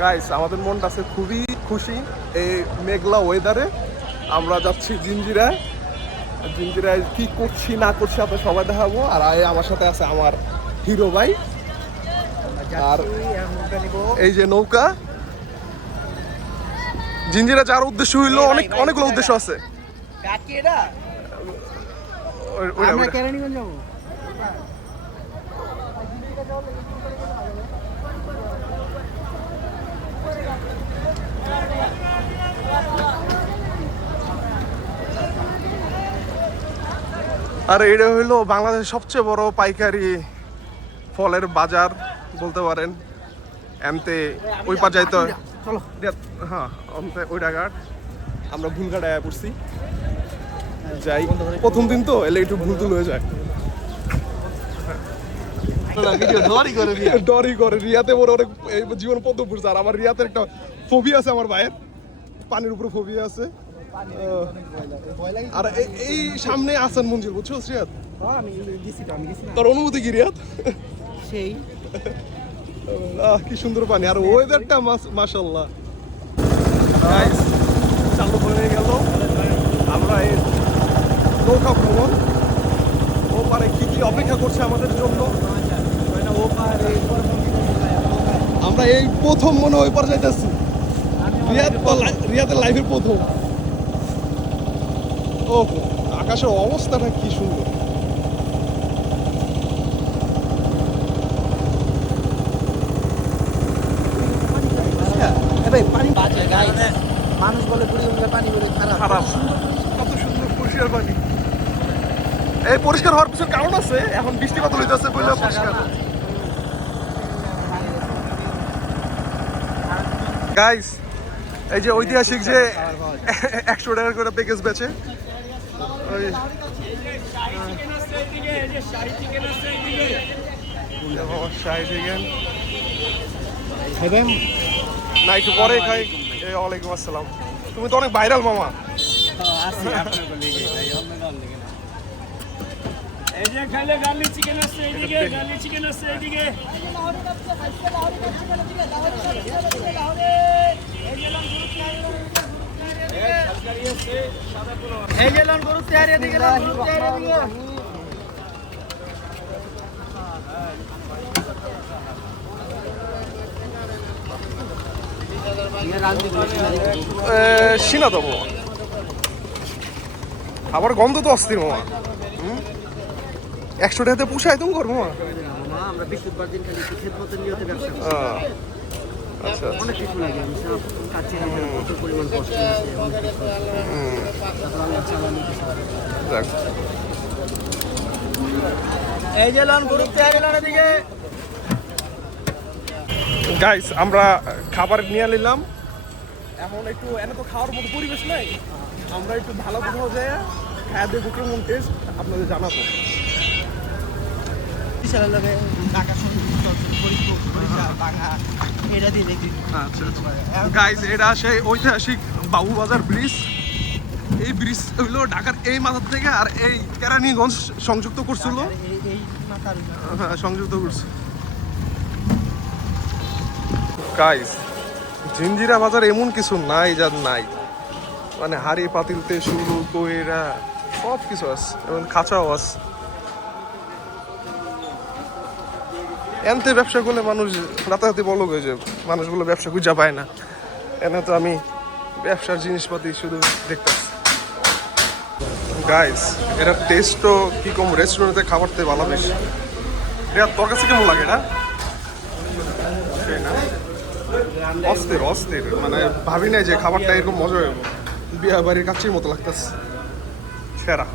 Guys আমাদের মনটা আছে খুবই খুশি এই মেঘলা ওয়েদারে। আমরা যাচ্ছি জিঞ্জিরায়। জিঞ্জিরায় কি করছি না করছি আপনার সবাই দেখাবো। আর আমার সাথে আছে আমার হিরো ভাই। আর এই যে নৌকা জিঞ্জিরা যাওয়ার উদ্দেশ্য হইলো অনেকগুলো উদ্দেশ্য আছে। আর এটা হইলো বাংলাদেশের সবচেয়ে বড় পাইকারি ফলের বাজার বলতে পারেন। এমতে ওই পার যাইতে হয়। হ্যাঁ ওইটা ঘাট আমরা ভুল ঘাটায় পড়ছি। যাই প্রথম দিন তো এলে একটু ভুল হয়ে যায়। ডরি করে রিয়াতে বড় অনেক জীবন প্রথম পড়ছে। আর আমার রিয়াতে একটা ফোবিয়া আছে, আমার ভাইয়ের পানির উপরে ফোবিয়া আছে। আর এই সামনে আছেন মঞ্জিল, বুঝছো রিয়াদ? তোর অনুভূতি কি রিয়াদ? সেই কি সুন্দর পানি আর ওয়েদারটা মাশাআল্লাহ। গাইস চালু হয়ে গেল আমরা এই নৌকা ভ্রমণ। ও পারে কি কি অপেক্ষা করছে আমাদের জন্য। আমরা এই প্রথম মনে ওই পার যাইতেছি। রিয়াদের লাইফের প্রথম। ও আকাশের অবস্থাটা কি সুন্দর। মানুষ বলে পানি বলে খারাপ। কত সুন্দর পরিষ্কার পানি। এই পরিষ্কার হওয়ার পিছনে কারণ আছে, এখন বৃষ্টিপাত হইতেছে বলে পরিষ্কার। গাইস এই যে ঐতিহাসিক যে 100 টাকা করে প্যাকেজ বেচে, না একটু পরে খাই। ওয়ালাইকুম আসসালাম। তুমি তো অনেক ভাইরাল মামা। এই যে খাইলে গার্লিক চিকেন আছে এইদিকে, গার্লিক চিকেন আছে এইদিকে। এই যে লন গরু তেহারি এদিকে, গরু তেহারি এদিকে। সিনা তো মামা, খাবার গন্ধ তো অস্থির মামা। 100 টাকাতে পুষায় তুমি করবো মামা? আমরা বৃহস্পতিবার দিন খালি খেদমতের নিয়তে ব্যবসা করি। আচ্ছা অনেক কিছু লাগে, আমি সব কাছে প্রচুর পরিমাণ কষ্ট আছে, অনেক কিছু। তারপর আমরা চালানি যাক। এই যে লন গরু তেহারি লন এদিকে। গাইস আমরা খাবার নিয়ে নিলাম। এখন একটু এনে তো খাওয়ার মতো পরিবেশ নাই, আমরা একটু ভালো কোথাও যাই খাওয়া দেখবো কেমন টেস্ট আপনাদের জানাবো। গাইস এটা সেই ঐতিহাসিক বাবুবাজার ব্রিজ। এই ব্রিজ হইলো ঢাকার এই মাথা থেকে আর এই কেরানীগঞ্জ সংযুক্ত করছিল। হ্যাঁ সংযুক্ত করছে। গাইস জিঞ্জিরা বাজার এমন কিছু নাই যার নাই, মানে হাড়ি পাতিলতে শুরু কইরা সব কিছু আছে, এবং খাঁচাও আছে। এনতে ব্যবসা করলে মানুষ রাতারাতি বলক হয়ে যাবে, মানুষগুলো ব্যবসা খুঁজে পায় না। এনে তো আমি ব্যবসার জিনিসপাতি শুধু দেখতেছি। গাইস এটা টেস্টও কি কম, রেস্টুরেন্টে খাবার থেকে ভালো বেশি। এটা তোর কাছে কেমন লাগে? এটা অস্থির অস্থির, মানে ভাবি নাই যে খাবারটা এরকম মজা হবে। বিয়া বাড়ির কাছের মতো লাগতেছে, সেরা।